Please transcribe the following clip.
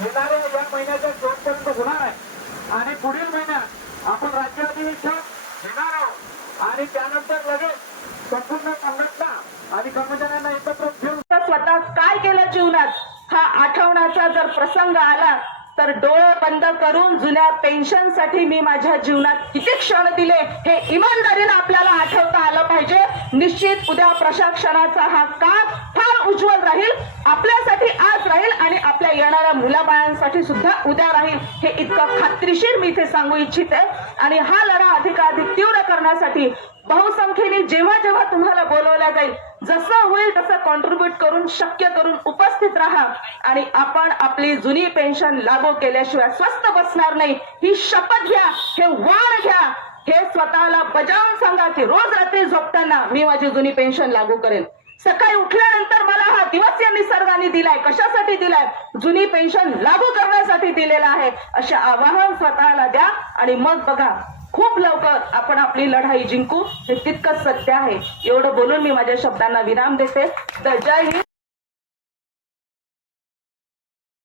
येणाऱ्या या महिन्याच्या शेवटपर्यंत होणार आहे. आणि पुढील महिन्यात आपण राज्य अधिवेशन घेणार आहोत. आणि त्यानंतर लगेच संपूर्ण संघटना आणि कर्मचाऱ्यांना एकत्र घेऊन स्वतः काय केलं जीवनात? हा आठवण्याचा जर प्रसंग आला तर डोळे बंद करून जुन्या पेन्शनसाठी मी माझ्या जीवनात किती क्षण दिले हे इमानदारीनं आपल्याला आठवता आलं पाहिजे. निश्चित उद्या प्रशासनाचा हा काम उज्ज्वल राहील आपल्यासाठी आज राहील आणि आपल्या येणाऱ्या मुलाबाळांसाठी सुद्धा उद्या राहील. हे इतकं खात्रीशीर मी इथे सांगू इच्छिते. आणि हा लढा अधिकाधिक तीव्र करण्यासाठी बहुसंख्येने जेव्हा जेव्हा तुम्हाला बोलवल्या जाईल जसं होईल तसं कॉन्ट्रीब्युट करून शक्य करून उपस्थित राहा. आणि आपण आपली जुनी पेन्शन लागू केल्याशिवाय स्वस्त बसणार नाही. ही शपथ घ्या हे वार घ्या. हे स्वतःला बजावून सांगा की रोज रात्री झोपताना मी माझी जुनी पेन्शन लागू करेन सकाळी उठल्यानंतर या दिलाय कशासाठी दिलाय? जुनी पेन्शन लागू करण्यासाठी दिलेला आहे. असे आवाहन स्वतःला द्या आणि मग बघा खूप लवकर आपण आपली लढाई जिंकू. हे तितकंच सत्य आहे. एवढं बोलून मी माझ्या शब्दांना विराम देते. तर जय हिंद.